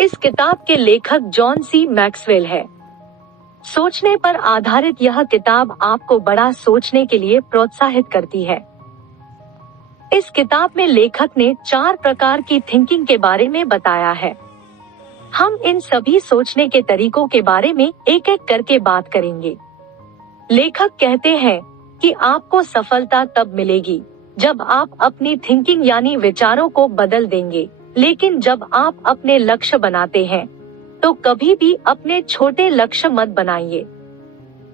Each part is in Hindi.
इस किताब के लेखक जॉन सी मैक्सवेल है। सोचने पर आधारित यह किताब आपको बड़ा सोचने के लिए प्रोत्साहित करती है। इस किताब में लेखक ने 4 प्रकार की थिंकिंग के बारे में बताया है। हम इन सभी सोचने के तरीकों के बारे में एक एक करके बात करेंगे। लेखक कहते हैं कि आपको सफलता तब मिलेगी जब आप अपनी थिंकिंग यानी विचारों को बदल देंगे, लेकिन जब आप अपने लक्ष्य बनाते हैं तो कभी भी अपने छोटे लक्ष्य मत बनाइए,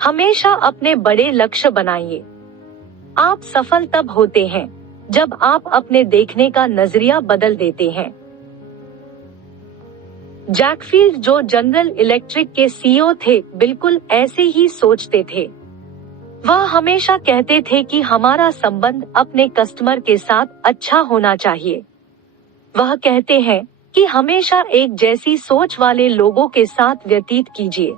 हमेशा अपने बड़े लक्ष्य बनाइए। आप सफल तब होते हैं जब आप अपने देखने का नजरिया बदल देते हैं। जैक फील्ड, जो जनरल इलेक्ट्रिक के सीईओ थे, बिल्कुल ऐसे ही सोचते थे। वह हमेशा कहते थे कि हमारा संबंध अपने कस्टमर के साथ अच्छा होना चाहिए। वह कहते हैं कि हमेशा एक जैसी सोच वाले लोगों के साथ व्यतीत कीजिए।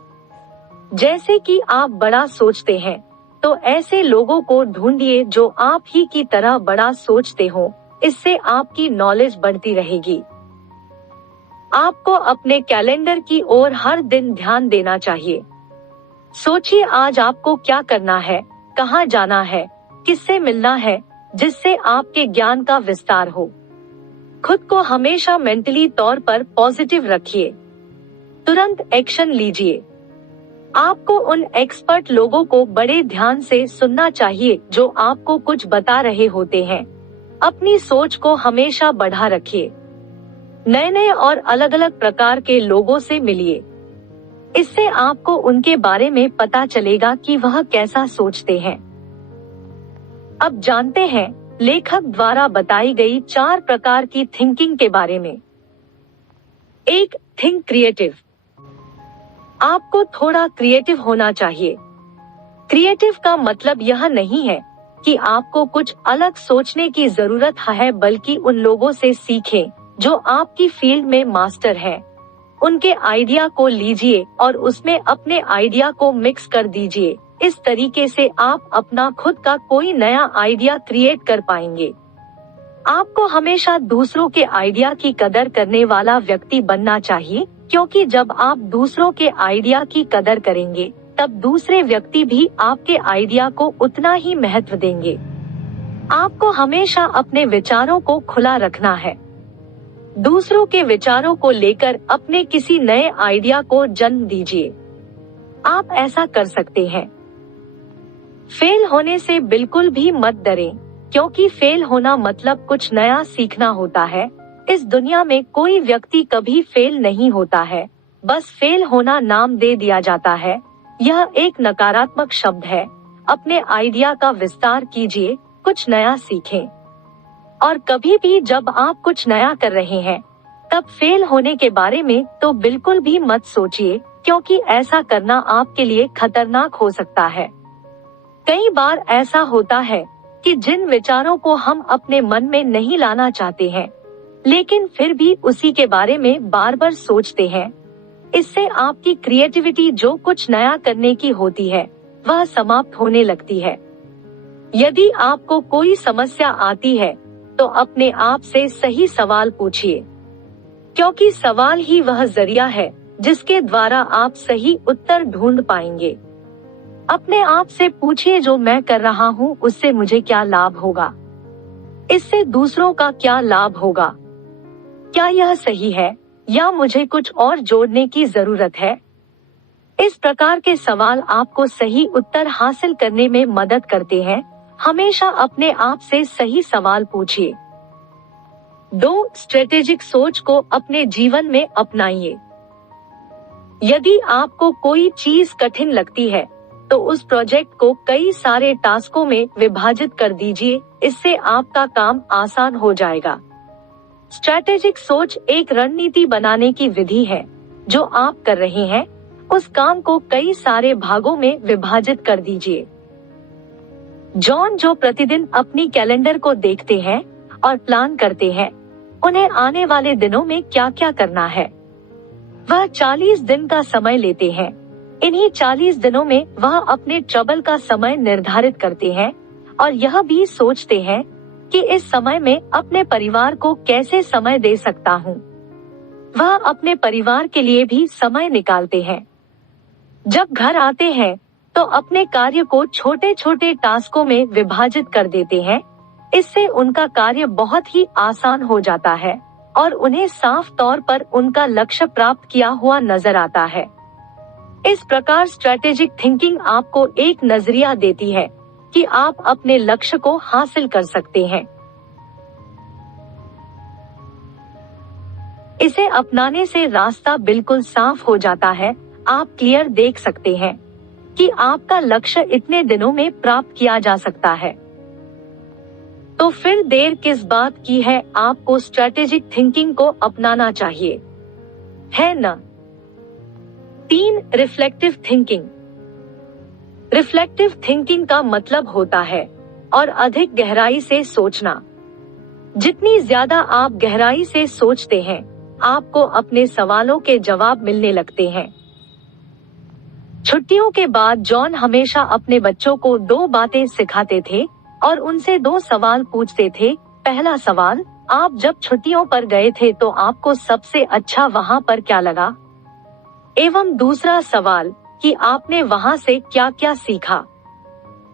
जैसे कि आप बड़ा सोचते हैं तो ऐसे लोगों को ढूंढिए जो आप ही की तरह बड़ा सोचते हो। इससे आपकी नॉलेज बढ़ती रहेगी। आपको अपने कैलेंडर की ओर हर दिन ध्यान देना चाहिए। सोचिए आज आपको क्या करना है, कहाँ जाना है, किससे मिलना है, जिससे आपके ज्ञान का विस्तार हो। खुद को हमेशा मेंटली तौर पर पॉजिटिव रखिए। तुरंत एक्शन लीजिए। आपको उन एक्सपर्ट लोगों को बड़े ध्यान से सुनना चाहिए जो आपको कुछ बता रहे होते हैं। अपनी सोच को हमेशा बढ़ा रखिए। नए नए और अलग अलग प्रकार के लोगों से मिलिए। इससे आपको उनके बारे में पता चलेगा कि वह कैसा सोचते हैं। अब जानते हैं लेखक द्वारा बताई गई 4 प्रकार की थिंकिंग के बारे में। 1. Think creative. आपको थोड़ा क्रिएटिव होना चाहिए। क्रिएटिव का मतलब यह नहीं है कि आपको कुछ अलग सोचने की जरूरत है, बल्कि उन लोगों से सीखें जो आपकी फील्ड में मास्टर हैं। उनके आइडिया को लीजिए और उसमें अपने आइडिया को मिक्स कर दीजिए। इस तरीके से आप अपना खुद का कोई नया आइडिया क्रिएट कर पाएंगे। आपको हमेशा दूसरों के आइडिया की कदर करने वाला व्यक्ति बनना चाहिए, क्योंकि जब आप दूसरों के आइडिया की कदर करेंगे तब दूसरे व्यक्ति भी आपके आइडिया को उतना ही महत्व देंगे। आपको हमेशा अपने विचारों को खुला रखना है। दूसरों के विचारों को लेकर अपने किसी नए आइडिया को जन्म दीजिए। आप ऐसा कर सकते हैं। फेल होने से बिल्कुल भी मत डरें, क्योंकि फेल होना मतलब कुछ नया सीखना होता है। इस दुनिया में कोई व्यक्ति कभी फेल नहीं होता है, बस फेल होना नाम दे दिया जाता है। यह एक नकारात्मक शब्द है। अपने आइडिया का विस्तार कीजिए, कुछ नया सीखें। और कभी भी जब आप कुछ नया कर रहे हैं तब फेल होने के बारे में तो बिल्कुल भी मत सोचिए, क्योंकि ऐसा करना आपके लिए खतरनाक हो सकता है। कई बार ऐसा होता है कि जिन विचारों को हम अपने मन में नहीं लाना चाहते हैं, लेकिन फिर भी उसी के बारे में बार बार सोचते हैं। इससे आपकी क्रिएटिविटी, जो कुछ नया करने की होती है, वह समाप्त होने लगती है। यदि आपको कोई समस्या आती है तो अपने आप से सही सवाल पूछिए, क्योंकि सवाल ही वह जरिया है जिसके द्वारा आप सही उत्तर ढूंढ पाएंगे। अपने आप से पूछिए, जो मैं कर रहा हूँ उससे मुझे क्या लाभ होगा, इससे दूसरों का क्या लाभ होगा, क्या यह सही है या मुझे कुछ और जोड़ने की जरूरत है। इस प्रकार के सवाल आपको सही उत्तर हासिल करने में मदद करते हैं। हमेशा अपने आप से सही सवाल पूछिए। 2. स्ट्रेटेजिक सोच को अपने जीवन में अपनाइए। यदि आपको कोई चीज कठिन लगती है तो उस प्रोजेक्ट को कई सारे टास्कों में विभाजित कर दीजिए। इससे आपका काम आसान हो जाएगा। स्ट्रेटेजिक सोच एक रणनीति बनाने की विधि है। जो आप कर रहे हैं उस काम को कई सारे भागों में विभाजित कर दीजिए। जॉन, जो प्रतिदिन अपनी कैलेंडर को देखते हैं और प्लान करते हैं उन्हें आने वाले दिनों में क्या क्या करना है, वह 40 दिन का समय लेते हैं। इन्हीं 40 दिनों में वह अपने ट्रबल का समय निर्धारित करते हैं और यह भी सोचते हैं कि इस समय में अपने परिवार को कैसे समय दे सकता हूँ। वह अपने परिवार के लिए भी समय निकालते हैं। जब घर आते हैं तो अपने कार्य को छोटे छोटे टास्कों में विभाजित कर देते हैं। इससे उनका कार्य बहुत ही आसान हो जाता है और उन्हें साफ तौर पर उनका लक्ष्य प्राप्त किया हुआ नजर आता है। इस प्रकार स्ट्रेटेजिक थिंकिंग आपको एक नजरिया देती है कि आप अपने लक्ष्य को हासिल कर सकते हैं। इसे अपनाने से रास्ता बिल्कुल साफ हो जाता है। आप क्लियर देख सकते हैं कि आपका लक्ष्य इतने दिनों में प्राप्त किया जा सकता है। तो फिर देर किस बात की है, आपको स्ट्रेटेजिक थिंकिंग को अपनाना चाहिए, है ना? 3. Reflective thinking. रिफ्लेक्टिव थिंकिंग का मतलब होता है और अधिक गहराई से सोचना। जितनी ज्यादा आप गहराई से सोचते हैं, आपको अपने सवालों के जवाब मिलने लगते हैं। छुट्टियों के बाद जॉन हमेशा अपने बच्चों को 2 बातें सिखाते थे और उनसे 2 सवाल पूछते थे। पहला सवाल, आप जब छुट्टियों पर गए थे तो आपको सबसे अच्छा वहाँ पर क्या लगा? एवं दूसरा सवाल कि आपने वहाँ से क्या क्या सीखा?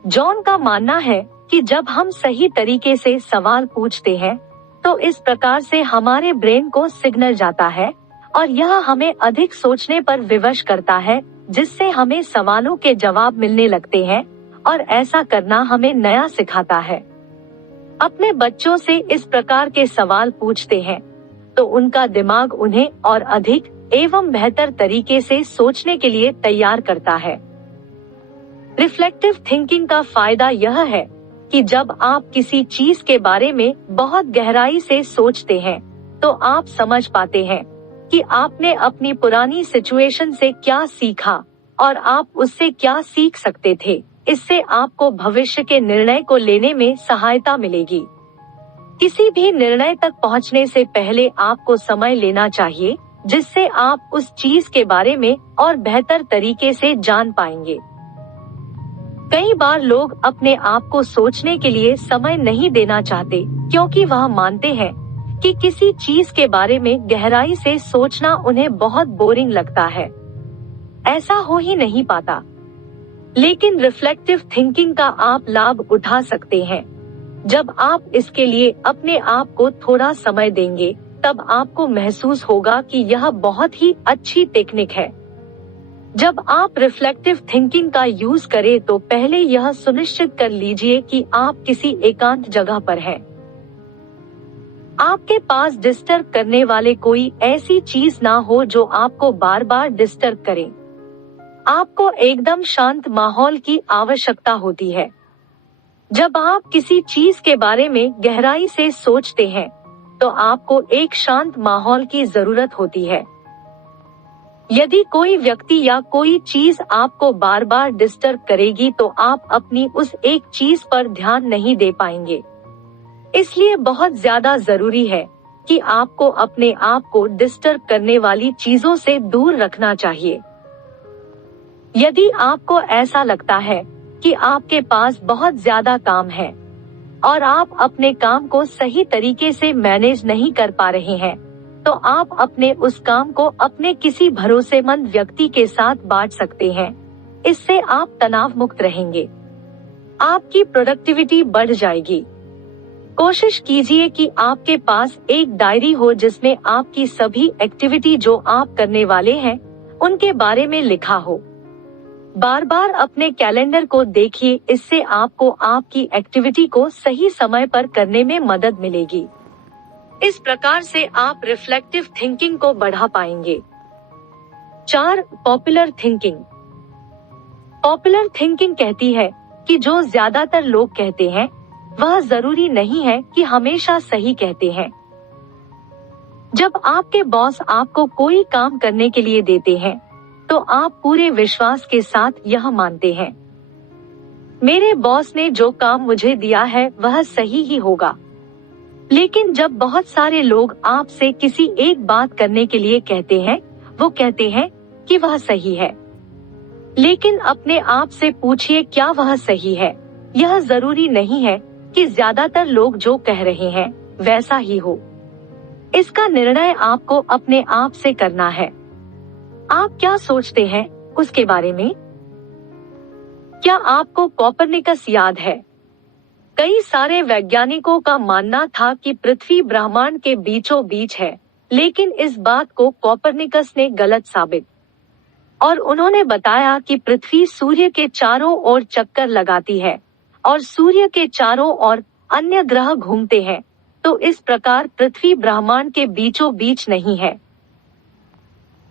जॉन का मानना है कि जब हम सही तरीके से सवाल पूछते हैं तो इस प्रकार से हमारे ब्रेन को सिग्नल जाता है और यह हमें अधिक सोचने पर विवश करता है, जिससे हमें सवालों के जवाब मिलने लगते हैं और ऐसा करना हमें नया सिखाता है। अपने बच्चों से इस प्रकार के सवाल पूछते हैं तो उनका दिमाग उन्हें और अधिक एवं बेहतर तरीके से सोचने के लिए तैयार करता है। रिफ्लेक्टिव थिंकिंग का फायदा यह है कि जब आप किसी चीज के बारे में बहुत गहराई से सोचते हैं तो आप समझ पाते हैं कि आपने अपनी पुरानी सिचुएशन से क्या सीखा और आप उससे क्या सीख सकते थे। इससे आपको भविष्य के निर्णय को लेने में सहायता मिलेगी। किसी भी निर्णय तक पहुंचने से पहले आपको समय लेना चाहिए, जिससे आप उस चीज के बारे में और बेहतर तरीके से जान पाएंगे। कई बार लोग अपने आप को सोचने के लिए समय नहीं देना चाहते, क्योंकि वह मानते हैं कि किसी चीज के बारे में गहराई से सोचना उन्हें बहुत बोरिंग लगता है। ऐसा हो ही नहीं पाता। लेकिन रिफ्लेक्टिव थिंकिंग का आप लाभ उठा सकते हैं। जब आप इसके लिए अपने आप को थोड़ा समय देंगे, तब आपको महसूस होगा कि यह बहुत ही अच्छी टेक्निक है। जब आप रिफ्लेक्टिव थिंकिंग का यूज करें तो पहले यह सुनिश्चित कर लीजिए कि आप किसी एकांत जगह पर हैं। आपके पास डिस्टर्ब करने वाले कोई ऐसी चीज ना हो जो आपको बार बार डिस्टर्ब करे। आपको एकदम शांत माहौल की आवश्यकता होती है। जब आप किसी चीज के बारे में गहराई से सोचते हैं तो आपको एक शांत माहौल की जरूरत होती है। यदि कोई व्यक्ति या कोई चीज आपको बार बार डिस्टर्ब करेगी तो आप अपनी उस एक चीज पर ध्यान नहीं दे पाएंगे। इसलिए बहुत ज्यादा जरूरी है कि आपको अपने आप को डिस्टर्ब करने वाली चीजों से दूर रखना चाहिए। यदि आपको ऐसा लगता है कि आपके पास बहुत ज्यादा काम है और आप अपने काम को सही तरीके से मैनेज नहीं कर पा रहे हैं, तो आप अपने उस काम को अपने किसी भरोसेमंद व्यक्ति के साथ बांट सकते हैं। इससे आप तनाव मुक्त रहेंगे। आपकी प्रोडक्टिविटी बढ़ जाएगी। कोशिश कीजिए कि आपके पास एक डायरी हो जिसमें आपकी सभी एक्टिविटी जो आप करने वाले हैं उनके बारे में लिखा हो। बार बार अपने कैलेंडर को देखिए, इससे आपको आपकी एक्टिविटी को सही समय पर करने में मदद मिलेगी। इस प्रकार से आप रिफ्लेक्टिव थिंकिंग को बढ़ा पाएंगे। 4. Popular thinking. पॉपुलर थिंकिंग कहती है कि जो ज्यादातर लोग कहते हैं वह जरूरी नहीं है कि हमेशा सही कहते हैं। जब आपके बॉस आपको कोई काम करने के लिए देते हैं तो आप पूरे विश्वास के साथ यह मानते हैं, मेरे बॉस ने जो काम मुझे दिया है वह सही ही होगा। लेकिन जब बहुत सारे लोग आपसे किसी एक बात करने के लिए कहते हैं, वो कहते हैं कि वह सही है। लेकिन अपने आप से पूछिए, क्या वह सही है? यह जरूरी नहीं है कि ज्यादातर लोग जो कह रहे हैं वैसा ही हो। इसका निर्णय आपको अपने आप से करना है। आप क्या सोचते हैं उसके बारे में? क्या आपको कोपरनिकस याद है? कई सारे वैज्ञानिकों का मानना था कि पृथ्वी ब्रह्मांड के बीचों बीच है, लेकिन इस बात को कोपरनिकस ने गलत साबित और उन्होंने बताया कि पृथ्वी सूर्य के चारों ओर चक्कर लगाती है और सूर्य के चारों ओर अन्य ग्रह घूमते हैं, तो इस प्रकार पृथ्वी ब्रह्मांड के बीचों बीच नहीं है।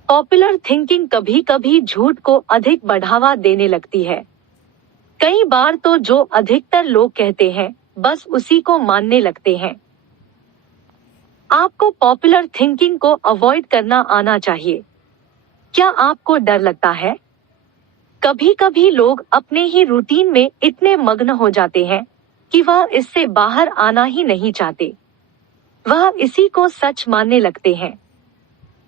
पॉपुलर थिंकिंग कभी कभी झूठ को अधिक बढ़ावा देने लगती है। कई बार तो जो अधिकतर लोग कहते हैं बस उसी को मानने लगते हैं। आपको पॉपुलर थिंकिंग को अवॉइड करना आना चाहिए। क्या आपको डर लगता है? कभी कभी लोग अपने ही रूटीन में इतने मग्न हो जाते हैं कि वह इससे बाहर आना ही नहीं चाहते। वह इसी को सच मानने लगते हैं।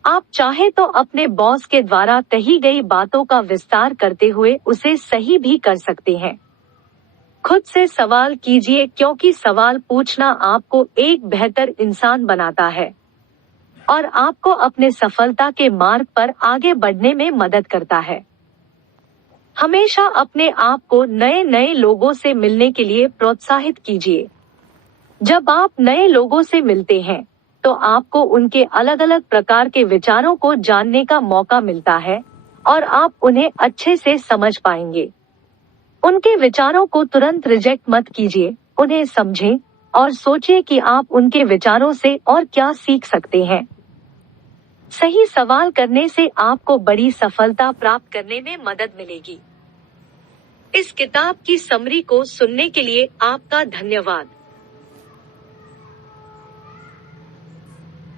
आप चाहे तो अपने बॉस के द्वारा कही गई बातों का विस्तार करते हुए उसे सही भी कर सकते हैं। खुद से सवाल कीजिए, क्योंकि सवाल पूछना आपको एक बेहतर इंसान बनाता है और आपको अपने सफलता के मार्ग पर आगे बढ़ने में मदद करता है। हमेशा अपने आप को नए नए लोगों से मिलने के लिए प्रोत्साहित कीजिए। जब आप नए लोगों से मिलते हैं तो आपको उनके अलग अलग प्रकार के विचारों को जानने का मौका मिलता है और आप उन्हें अच्छे से समझ पाएंगे। उनके विचारों को तुरंत रिजेक्ट मत कीजिए, उन्हें समझें और सोचिए कि आप उनके विचारों से और क्या सीख सकते हैं। सही सवाल करने से आपको बड़ी सफलता प्राप्त करने में मदद मिलेगी। इस किताब की समरी को सुनने के लिए आपका धन्यवाद।